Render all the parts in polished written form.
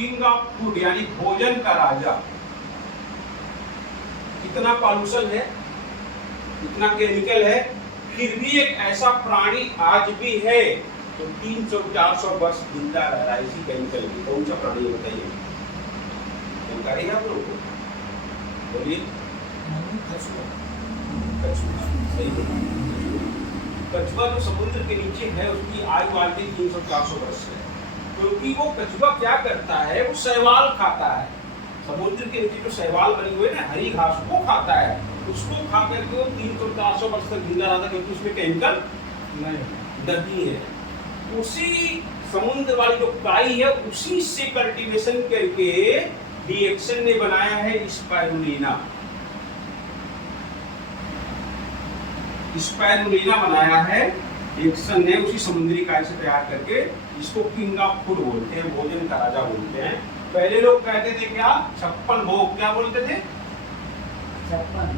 King of food यानी भोजन का राजा। इतना पॉल्यूशन है, इतना केमिकल है, फिर भी एक ऐसा प्राणी आज भी है तो 300-400 वर्ष जिंदा रह रहा है इसी केमिकल की। कौन सा प्राणी है बताइए? जानकारी है आप लोगों को? बोलिए। कछुआ जो समुद्र के नीचे है उसकी आयु आज भी 300-400 वर्ष है, क्योंकि वो कछुआ क्या करता है, वो शैवाल खाता है। समुद्र के नीचे जो शैवाल बनी हुई है ना, हरी घास को खाता है, उसको खा करके वो 300-400 वर्ष तक जिंदा रहता है, क्योंकि उसमें केमिकल नहीं है। उसी समुद्र वाली जो काई है उसी से कल्टीवेशन करके डीएक्सन ने बनाया है स्पाइरुलिना। स्पाइरुलिना बनाया है डीएक्सन ने उसी समुद्री काई से तैयार करके। इसको किंग ऑफ फूड बोलते हैं, भोजन का राजा बोलते हैं। पहले लोग कहते थे क्या? 56 भोग। क्या बोलते थे? 56।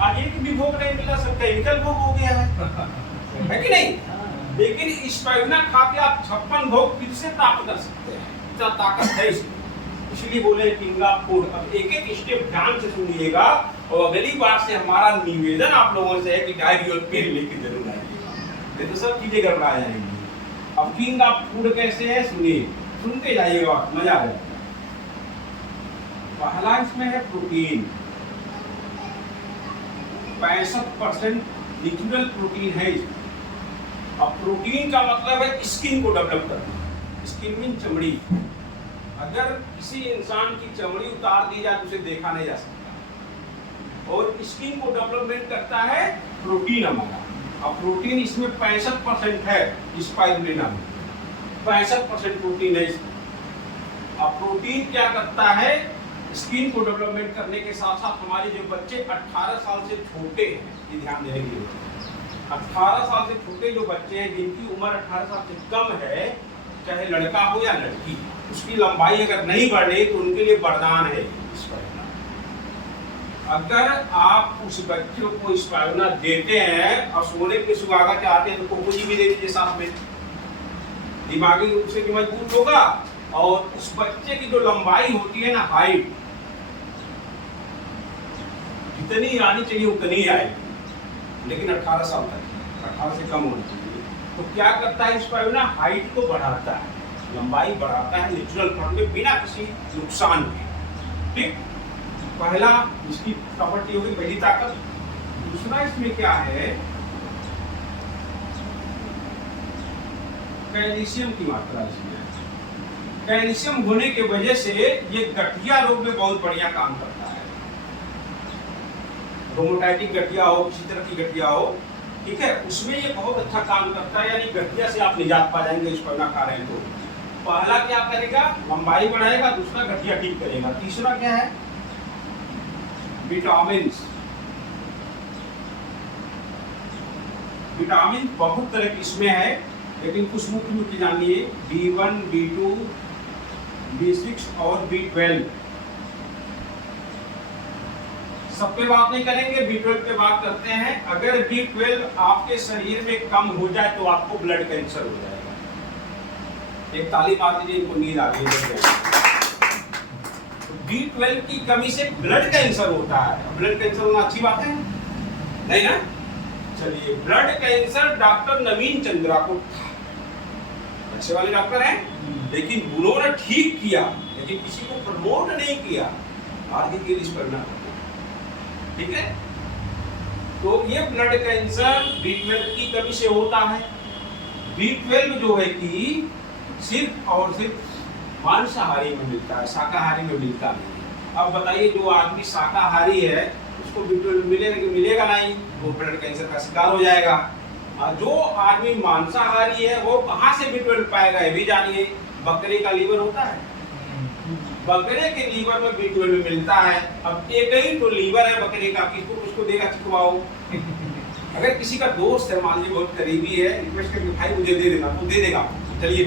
आज एक भी भोग नहीं मिला, सब केमिकल भोग हो गया है कि नहीं? लेकिन स्पाइरुलिना खा के आप 56 भोग फिर से प्राप्त कर सकते हैं, इतना ताकत है इसमें। इसलिए बोले किंग ऑफ फूड। अब एक एक स्टेप ध्यान से सुनिएगा, और अगली बार से हमारा निवेदन आप लोगों से है कि डायरी और पेन लेके जरूर आइएगा, नहीं तो सब चीजें गड़बड़ा जाएंगी। अब किंग ऑफ फूड कैसे है सुनिए, सुनते जाइएगा, मजा आ जाएगा। पहला इसमें है प्रोटीन। 65% नेचुरल प्रोटीन है इसमें। अब प्रोटीन का मतलब है स्किन को डेवलप करना। स्किन मीन चमड़ी। अगर किसी इंसान की चमड़ी उतार दी जाए तो उसे देखा नहीं जा सकता, और स्किन को डेवलपमेंट करता है प्रोटीन हमारा। अब प्रोटीन इसमें 65% है, स्पाइरुलिना में 65% प्रोटीन है इसमें। अब प्रोटीन क्या करता है? स्किन को डेवलपमेंट करने के साथ साथ हमारे जो बच्चे 18 साल से छोटे हैं, ये ध्यान देने की जरूरत है। 18 साल से छोटे जो बच्चे हैं जिनकी उम्र 18 साल से कम है, चाहे लड़का हो या लड़की, उसकी लंबाई अगर नहीं बढ़ रही तो उनके लिए वरदान है स्पाइरुलिना। अगर आप उस बच्चे को स्पाइरुलिना देते हैं और सोने पे सुहागा चाहते हैं तो कोकोजी भी दे दीजिए साथ में, दिमागी रूप से भी मजबूत होगा, और उस बच्चे की जो लंबाई होती है ना, हाइट जितनी आनी चाहिए उतनी आएगी, लेकिन 18 साल तक, 18 से कम होनी चाहिए। तो क्या करता है स्पाइरुलिना? हाइट को बढ़ाता है, लंबाई बढ़ाता है नेचुरल फॉर्म में बिना किसी नुकसान के। ठीक, पहला इसकी प्रॉपर्टी होगी, पहली ताकत। दूसरा इसमें क्या है? कैल्शियम की मात्रा इसमें। कैल्शियम होने की वजह से ये गठिया रोग में बहुत बढ़िया काम करता है। रोमोटाइटिक गठिया हो, किसी तरह की गठिया हो, ठीक है, उसमें ये बहुत अच्छा काम करता है, यानी गठिया से आप निजात पा जाएंगे स्पाइरुलिना खा रहे हैं तो। पहला क्या करेगा? लंबाई बढ़ाएगा, दूसरा गठिया ठीक करेगा, तीसरा क्या है? विटामिन। विटामिन बहुत तरह की इसमें है, लेकिन कुछ मुख्य मुख्य जानिए। B1, B2, B6 और B12। सब पे बात नहीं करेंगे, B12 पे बात करते हैं। अगर B12 आपके शरीर में कम हो जाए तो आपको ब्लड कैंसर हो जाएगा। एक ताली मार दीजिए, इनको नींद आ गई है। B12 की कमी से ब्लड कैंसर होता है। ब्लड कैंसर होना अच्छी बात है नहीं ना? चलिए, ब्लड कैंसर डॉक्टर नवीन चंद्रा को, अच्छे वाले डॉक्टर हैं, लेकिन उन्होंने ठीक किया, लेकिन किसी को प्रमोट नहीं किया। आगे के लिए स्पाइरुलिना, ठीक है। तो ये ब्लड कैंसर B12 की कमी से होता है। B12 जो है कि सिर्फ और सिर्फ मांसाहारी में मिलता है, शाकाहारी में मिलता नहीं। अब बताइए, जो आदमी शाकाहारी है उसको B12 मिलेगा कि मिलेगा नहीं? वो ब्लड कैंसर का शिकार हो जाएगा। और जो आदमी मांसाहारी है वो कहाँ से B12 पाएगा? ये भी जानिए। बकरे का लीवर होता है, बकरे के लीवर में B12 मिलता है। अब एक ही तो लीवर है बकरे का, किसको उसको देगा? चिकवाओ। अगर किसी का दोस्त है, मान लीजिए बहुत करीबी है, रिक्वेस्ट करके भाई मुझे दे देना, तो दे देगा। चलिए,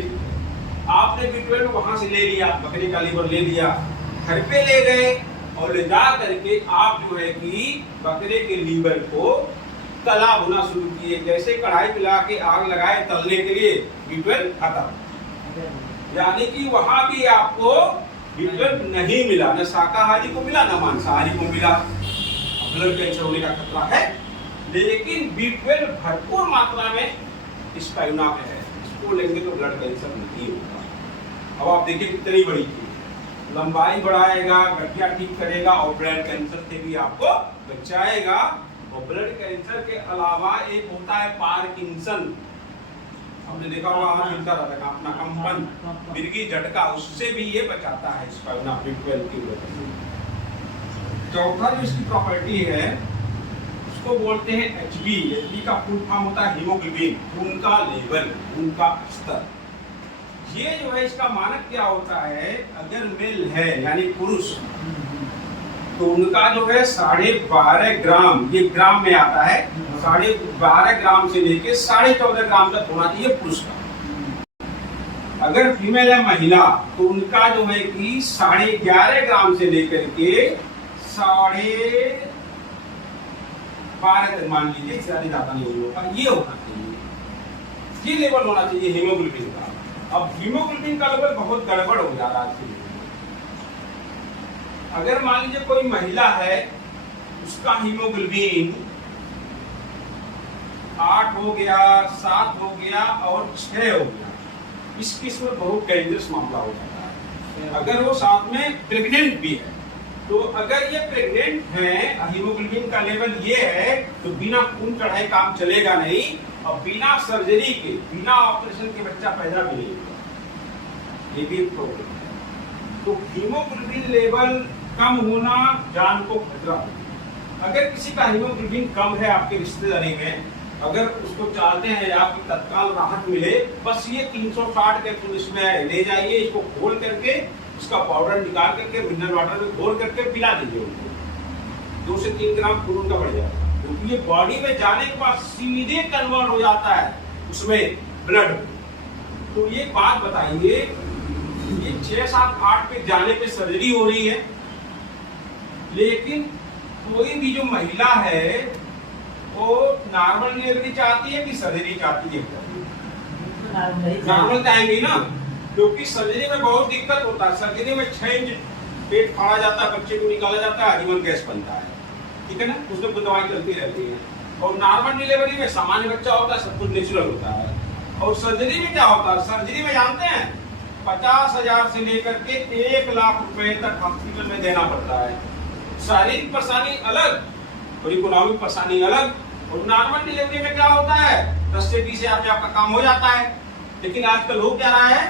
आपने B12 वहां से ले लिया, बकरे का लीवर ले लिया, घर पे ले गए और ले जा करके आप जो है कि बकरे के लीवर को तला भुना शुरू किए। जैसे कढ़ाई पिला के आग लगाए तलने के लिए, B12 खत्म। यानी कि वहां भी आपको B12 नहीं मिला, न शाकाहारी को मिला न मांसाहारी को मिला। ब्लड कैंसर होने का खतरा है, लेकिन B12 भरपूर मात्रा में स्पाइरुलिना में है, इसको लेंगे तो ब्लड कैंसर नहीं होगा। अब आप देखिए कितनी बड़ी चीज, लंबाई बढ़ाएगा, गठिया ठीक करेगा और ब्लड कैंसर से भी आपको बचाएगा। और ब्लड कैंसर के अलावा एक होता है पार्किंसन, हमने देखा होगा हाथ हिलता रहता है, अपना कंपन, मिर्गी झटका, उससे भी ये बचाता है स्पाइरुलिना B12 की वजह से। चौथा जो इसकी प्रॉपर्टी है उसको बोलते हैं HB। HB का फुल फॉर्म होता है हीमोग्लोबिन, खून का लेवल, खून का स्तर। ये जो है इसका मानक क्या होता है, अगर मेल है यानी पुरुष, तो उनका जो है 12.5 ग्राम, ये ग्राम में आता है, 12.5 ग्राम से लेके 14.5 ग्राम तक होना चाहिए पुरुष का। अगर फीमेल है महिला, तो उनका जो है कि 11.5 ग्राम से लेकर के 12.5 तक मान लीजिए, ज्यादा नहीं होगा, ये होना चाहिए, ये लेवल होना चाहिए हीमोग्लोबिन का। अब हीमोग्लोबिन का लेवल बहुत गड़बड़ हो जा रहा है। अगर मान लीजिए कोई महिला है, उसका हीमोग्लोबिन 8 हो गया, 7 हो गया और 6 हो गया, इस केस में बहुत डेंजरस मामला हो जाता है। अगर वो साथ में प्रेग्नेंट भी है, तो अगर ये प्रेग्नेंट है, हीमोग्लोबिन का लेवल ये है, तो बिना खून चढ़ाए काम चलेगा नहीं, और बिना सर्जरी के, बिना ऑपरेशन के बच्चा पैदा भी नहीं होगा, ये भी एक प्रॉब्लम है। तो हीमोग्लोबिन लेवल कम होना जान को खतरा है। अगर किसी का हीमोग्लोबिन कम है आपके रिश्तेदारी में, अगर उसको चाहते हैं आपकी तत्काल राहत मिले, बस ये 360 कैप्सूल इसमें ले जाइए, इसको घोल करके उसका पाउडर निकाल करके मिनरल वाटर में घोल करके पिला दीजिए उनको, 2 से 3 ग्राम खून उनका बढ़ जाएगा, क्योंकि ये बॉडी में जाने के बाद सीधे कन्वर्ट हो जाता है उसमें ब्लड। तो ये बात बताइए, ये 6, 7, 8 पे जाने पे सर्जरी हो रही है, लेकिन कोई भी जो महिला है वो नॉर्मल डिलीवरी चाहती है कि सर्जरी चाहती है? नॉर्मल चाहेंगी ना, क्योंकि सर्जरी में बहुत दिक्कत होता है। सर्जरी में 6 इंच पेट फाड़ा जाता है, बच्चे को निकाला जाता है, ह्यूमन गैस बनता है, ठीक है ना, उसमें कुछ दवाई चलती रहती है। और नॉर्मल डिलीवरी में सामान्य बच्चा होता है, सब कुछ नेचुरल होता है। और सर्जरी में क्या होता है, सर्जरी में जानते हैं 50,000 से लेकर के 1 लाख रुपए तक हॉस्पिटल में देना पड़ता है। शारीरिक परेशानी अलग और इकोनॉमिक परेशानी अलग। और नॉर्मल डिलीवरी में क्या होता है, 10 से 20 हजार में आपका काम हो जाता है। लेकिन आजकल लोग क्या रहा है,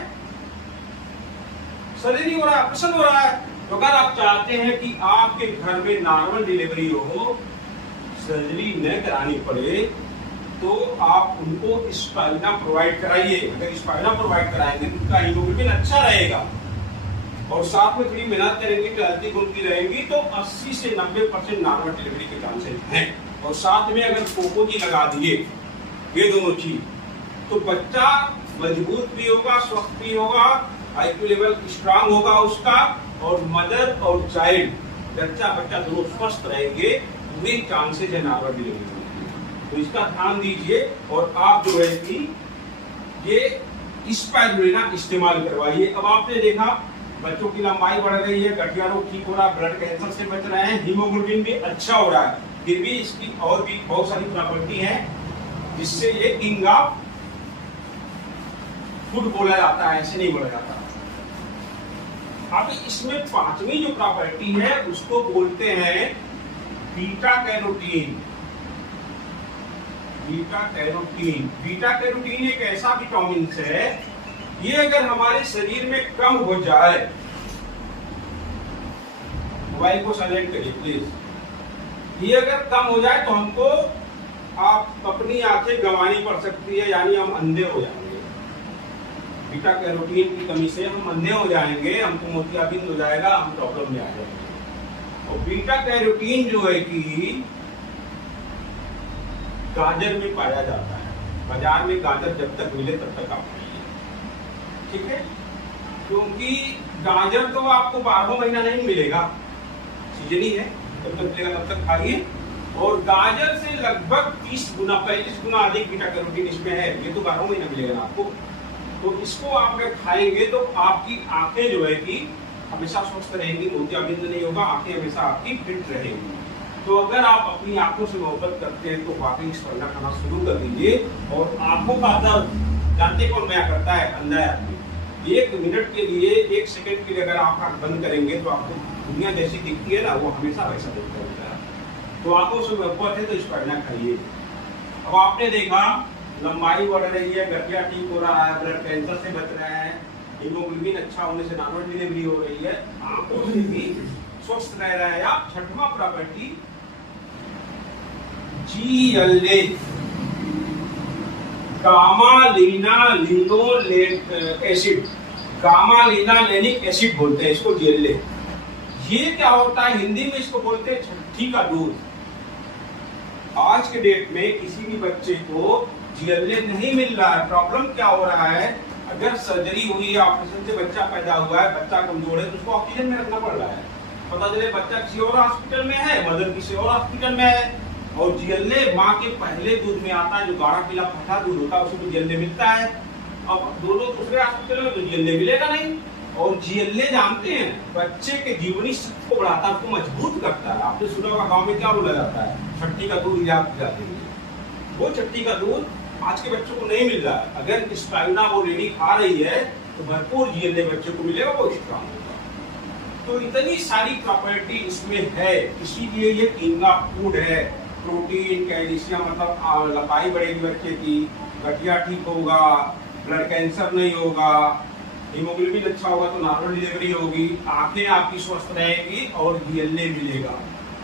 सर्जरी हो रहा है, ऑपरेशन हो रहा है। तो अगर आप चाहते हैं कि आपके घर में नॉर्मल डिलीवरी हो, सर्जरी न करानी पड़े, तो आप उनको स्पाइरुलिना प्रोवाइड कराइए। अगर स्पाइरुलिना प्रोवाइड कराएंगे तो उनका हीमोग्लोबिन अच्छा रहेगा, और साथ में थोड़ी मेहनत करेंगे, क्वालिटी उनकी रहेगी, तो 80 से 90% नॉर्मल डिलीवरी के चांसेस हैं। और साथ में अगर कोको जी लगा दिए, ये दोनों चीज, तो बच्चा मजबूत भी होगा, स्वस्थ भी होगा, आईक्यू लेवल स्ट्रांग होगा उसका, और मदर और चाइल्ड, बच्चा दोनों स्वस्थ रहेंगे, पूरी चांसेस है नॉर्मल डिलीवरी। तो इसका ध्यान दीजिए, और आप जो है कि ये स्पाइरुलिना इस्तेमाल करवाइए। अब आपने देखा बच्चों की लंबाई बढ़ रही है, गठिया रोग ठीक हो रहा है, ब्लड कैंसर से बच रहे हैं, हीमोग्लोबिन भी अच्छा हो रहा है। फिर भी इसकी और भी बहुत सारी प्रॉपर्टी है, जिससे ये किंग ऑफ फूड बोला जाता है, ऐसे नहीं बोला जाता। अब इसमें 5वीं जो प्रॉपर्टी है उसको बोलते हैं beta carotene. Beta carotene, beta carotene एक ऐसा विटामिन है, ये अगर हमारे शरीर में कम हो जाए, मोबाइल को साइलेंट करिए प्लीज, ये अगर कम हो जाए तो हमको आप अपनी आंखें गंवानी पड़ सकती है, यानी हम अंधे हो जाएंगे। बीटा कैरोटीन की कमी से हम अंधे हो जाएंगे, हमको मोतियाबिंद हो जाएगा, हम प्रॉब्लम में आ जाएंगे। और बीटा कैरोटीन जो है कि गाजर में पाया जाता है, बाजार में गाजर जब तक मिले तब तक आप खाइए, ठीक है, क्योंकि गाजर तो आपको 12 महीना नहीं मिलेगा, सीजन ही है, जब तक मिलेगा तब तक खाइए। और गाजर से लगभग 30 गुना 35 गुना अधिक बीटा कैरोटीन इसमें है, ये तो 12 महीना मिलेगा आपको। तो इसको आप अगर खाएंगे तो आपकी आंखें जो है कि हमेशा स्वस्थ रहेंगी, मोतियाबिंद नहीं होगा, आंखें हमेशा आपकी फिट रहेंगी। तो अगर आप अपनी आंखों से मोहब्बत करते हैं तो वाकई स्पर्धा खाना शुरू कर दीजिए। और आंखों का दर्द जानते कौन नया करता है? अंधा आदमी। 1 मिनट के लिए, 1 सेकंड के लिए अगर आप आंख बंद करेंगे तो आपको दुनिया जैसी दिखती है ना, वो हमेशा वैसा दिखता रहता है। तो आंखों से मोहब्बत है तो स्पर्धा खाइए। अब आपने देखा लंबाई बढ़ रही है, गठिया ठीक हो रहा है, ब्लड कैंसर से बच रहे हैं, हीमोग्लोबिन अच्छा होने से नॉर्मल डिलीवरी हो रही है, आंखों से भी स्वस्थ रह रहा है आप। 6वां property GLA, gamma linolenic acid, gamma linolenic acid बोलते हैं इसको GLA। ये क्या होता है? हिंदी में इसको बोलते हैं छठी का दूध। आज के डेट में किसी भी बच्चे को GLA नहीं मिल रहा है। प्रॉब्लम क्या हो रहा है? अगर सर्जरी हुई है, ऑपरेशन से बच्चा पैदा हुआ है, बच्चा कमजोर है, तो उसको ऑक्सीजन में रखना पड़ रहा है। पता चले बच्चा किसी और हॉस्पिटल में है, मदर किसी और हॉस्पिटल में है। और GLA माँ के पहले दूध में आता है, जो गाढ़ा पीला फटा दूध होता है, उसमें GLA मिलता है। अब दोनों दूसरे हॉस्पिटल में तो GLA मिलेगा नहीं। और GLA जानते हैं बच्चे के जीवनी शक्ति को बढ़ाता है, उसको मजबूत करता है। आपने सुना होगा गाँव में क्या बोला जाता है? छठी का दूध याद जाते हैं। वो छठी का दूध आज के बच्चों को नहीं मिल रहा है। अगर स्पाइरुलिना वो लेडी खा रही है तो भरपूर GLA बच्चे को मिलेगा, वो स्ट्रॉन्ग होगा। तो इतनी सारी प्रॉपर्टी इसमें है, इसीलिए ये किंग ऑफ फूड है। प्रोटीन, कैल्शियम, मतलब लंबाई बढ़ेगी बच्चे की, गठिया ठीक होगा, ब्लड कैंसर नहीं होगा, हीमोग्लोबिन अच्छा होगा तो नॉर्मल डिलीवरी होगी, आंखें आपकी स्वस्थ रहेंगी और GLA मिलेगा।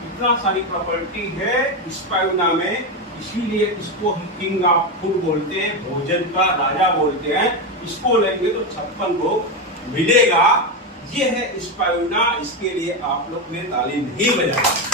इतना सारी प्रॉपर्टी है स्पाइरुलिना में, इसीलिए इसको हम किंग ऑफ फूड बोलते हैं, भोजन का राजा बोलते हैं। इसको लेंगे तो 56 भोग मिलेगा। ये है स्पाइरुलिना, इसके लिए आप लोग ने ताली नहीं बजाई।